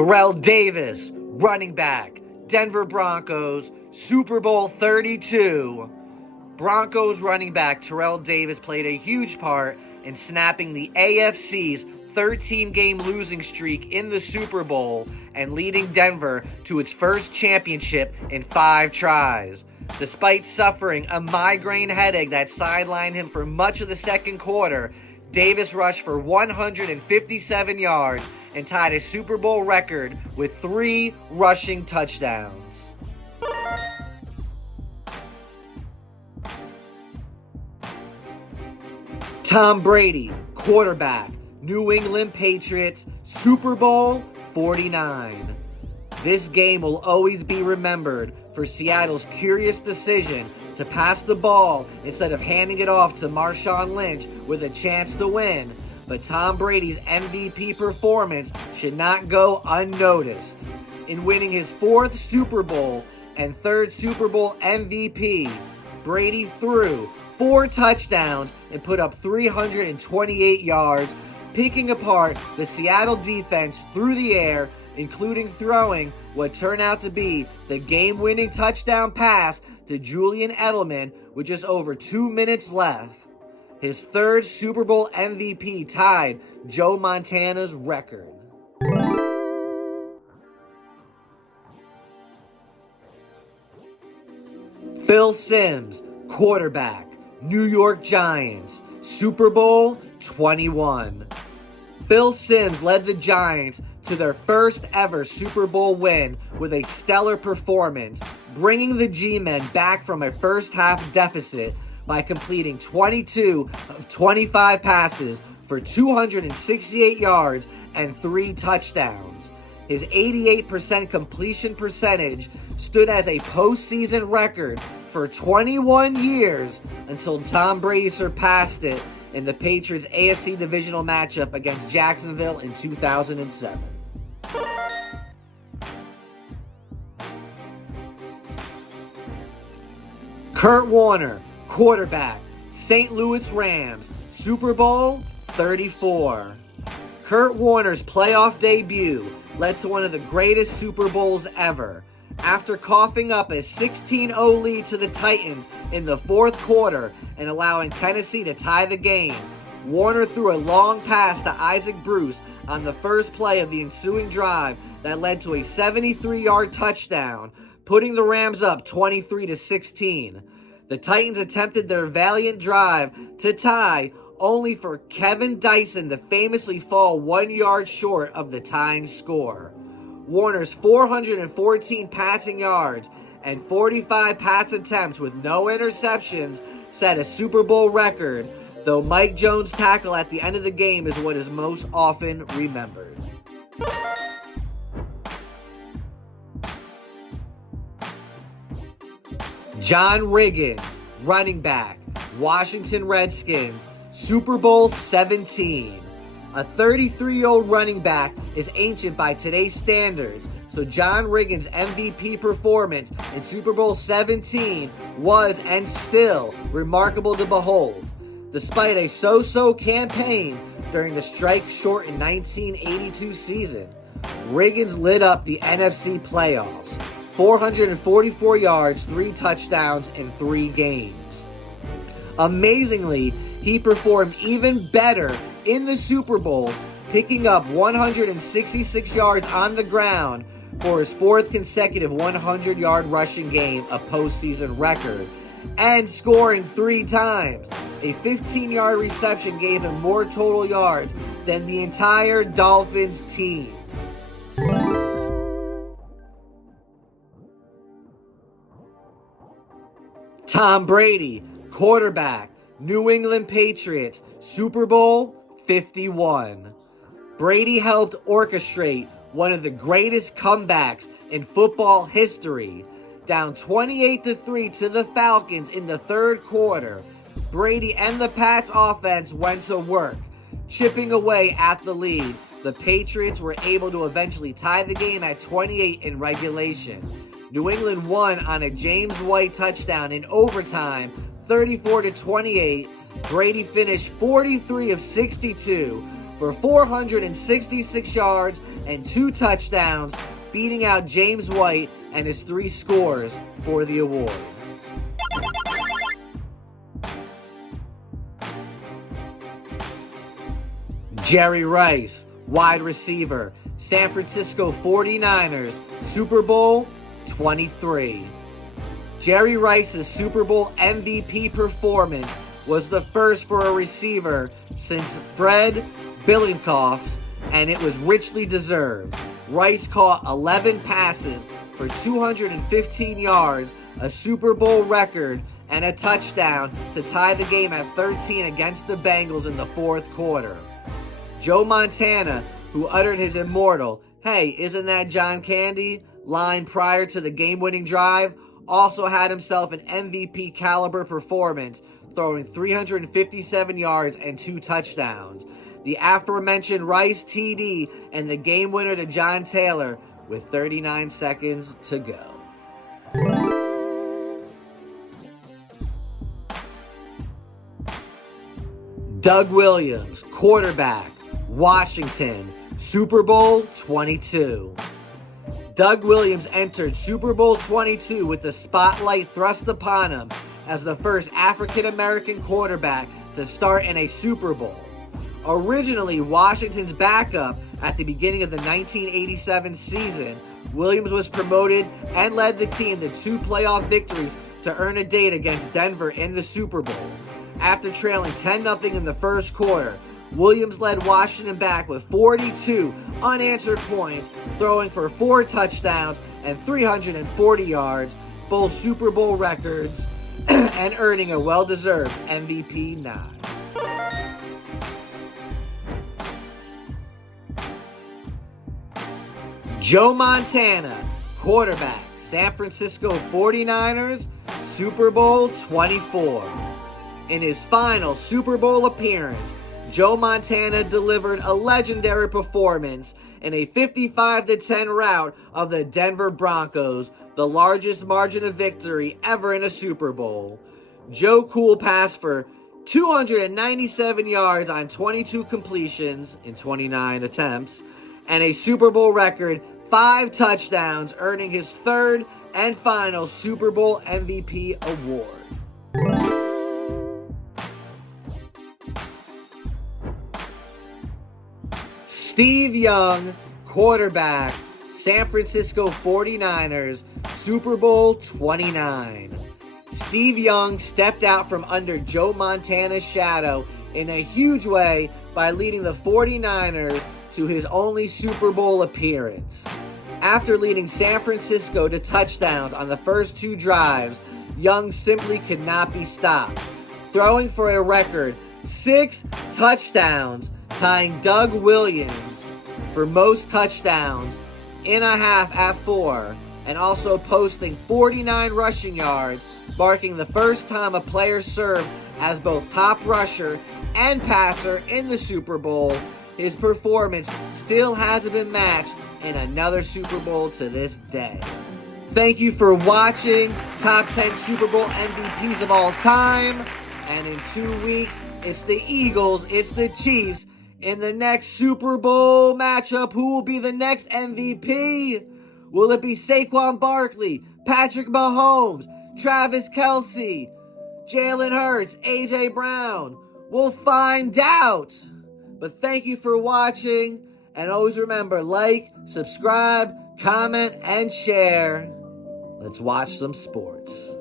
Terrell Davis, running back, Denver Broncos, Super Bowl 32. Broncos running back Terrell Davis played a huge part in snapping the AFC's 13-game losing streak in the Super Bowl and leading Denver to its first championship in 5 tries. Despite suffering a migraine headache that sidelined him for much of the second quarter, Davis rushed for 157 yards and tied a Super Bowl record with 3 rushing touchdowns. Tom Brady, quarterback, New England Patriots, Super Bowl 49. This game will always be remembered for Seattle's curious decision to pass the ball instead of handing it off to Marshawn Lynch with a chance to win, but Tom Brady's MVP performance should not go unnoticed. In winning his 4th Super Bowl and 3rd Super Bowl MVP, Brady threw 4 touchdowns and put up 328 yards, picking apart the Seattle defense through the air, including throwing what turned out to be the game-winning touchdown pass to Julian Edelman with just over 2 minutes left. His 3rd Super Bowl MVP tied Joe Montana's record. Phil Simms, quarterback, New York Giants, Super Bowl 21. Phil Simms led the Giants to their first ever Super Bowl win with a stellar performance, bringing the G-Men back from a first half deficit by completing 22 of 25 passes for 268 yards and 3 touchdowns. His 88% completion percentage stood as a postseason record for 21 years until Tom Brady surpassed it in the Patriots' AFC divisional matchup against Jacksonville in 2007. Kurt Warner, quarterback, St. Louis Rams, Super Bowl 34. Kurt Warner's playoff debut led to one of the greatest Super Bowls ever. After coughing up a 16-0 lead to the Titans in the 4th quarter and allowing Tennessee to tie the game, Warner threw a long pass to Isaac Bruce on the first play of the ensuing drive that led to a 73-yard touchdown, putting the Rams up 23-16. The Titans attempted their valiant drive to tie, only for Kevin Dyson to famously fall 1 yard short of the tying score. Warner's 414 passing yards and 45 pass attempts with no interceptions set a Super Bowl record, though Mike Jones' tackle at the end of the game is what is most often remembered. John Riggins, running back, Washington Redskins, Super Bowl 17. A 33-year-old running back is ancient by today's standards, so John Riggins' MVP performance in Super Bowl 17 was and still remarkable to behold. Despite a so-so campaign during the strike-shortened 1982 season, Riggins lit up the NFC playoffs. 444 yards, 3 touchdowns in 3 games. Amazingly, he performed even better in the Super Bowl, picking up 166 yards on the ground for his 4th consecutive 100-yard rushing game, a postseason record, and scoring 3 times. A 15-yard reception gave him more total yards than the entire Dolphins team. Tom Brady, quarterback, New England Patriots, Super Bowl 51. Brady helped orchestrate one of the greatest comebacks in football history. Down 28-3 to the Falcons in the 3rd quarter, Brady and the Pats offense went to work, chipping away at the lead. The Patriots were able to eventually tie the game at 28 in regulation. New England won on a James White touchdown in overtime, 34-28. Brady finished 43 of 62 for 466 yards and 2 touchdowns, beating out James White and his 3 scores for the award. Jerry Rice, wide receiver, San Francisco 49ers, Super Bowl 23. Jerry Rice's Super Bowl MVP performance was the first for a receiver since Fred Biletnikoff's, and it was richly deserved. Rice caught 11 passes for 215 yards, a Super Bowl record, and a touchdown to tie the game at 13 against the Bengals in the fourth quarter. Joe Montana, who uttered his immortal, "Hey, isn't that John Candy?" line prior to the game-winning drive, also had himself an MVP caliber performance, throwing 357 yards and 2 touchdowns. The aforementioned Rice TD and the game winner to John Taylor with 39 seconds to go. Doug Williams, quarterback, Washington, Super Bowl 22. Doug Williams entered Super Bowl 22 with the spotlight thrust upon him as the first African-American quarterback to start in a Super Bowl. Originally Washington's backup at the beginning of the 1987 season, Williams was promoted and led the team to 2 playoff victories to earn a date against Denver in the Super Bowl. After trailing 10-0 in the first quarter, Williams led Washington back with 42 unanswered points, throwing for 4 touchdowns and 340 yards, both Super Bowl records, and earning a well-deserved MVP nod. Joe Montana, quarterback, San Francisco 49ers, Super Bowl 24. In his final Super Bowl appearance, Joe Montana delivered a legendary performance in a 55-10 rout of the Denver Broncos, the largest margin of victory ever in a Super Bowl. Joe Cool passed for 297 yards on 22 completions in 29 attempts, and a Super Bowl record 5 touchdowns, earning his 3rd and final Super Bowl MVP award. Steve Young, quarterback, San Francisco 49ers, Super Bowl 29. Steve Young stepped out from under Joe Montana's shadow in a huge way by leading the 49ers to his only Super Bowl appearance. After leading San Francisco to touchdowns on the first 2 drives, Young simply could not be stopped, throwing for a record 6 touchdowns, tying Doug Williams for most touchdowns in a half at 4, and also posting 49 rushing yards, marking the first time a player served as both top rusher and passer in the Super Bowl. His performance still hasn't been matched in another Super Bowl to this day. Thank you for watching Top 10 Super Bowl MVPs of all time. And in 2 weeks, it's the Eagles, it's the Chiefs. In the next Super Bowl matchup, who will be the next MVP? Will it be Saquon Barkley, Patrick Mahomes, Travis Kelce, Jalen Hurts, A.J. Brown? We'll find out. But thank you for watching. And always remember, like, subscribe, comment, and share. Let's watch some sports.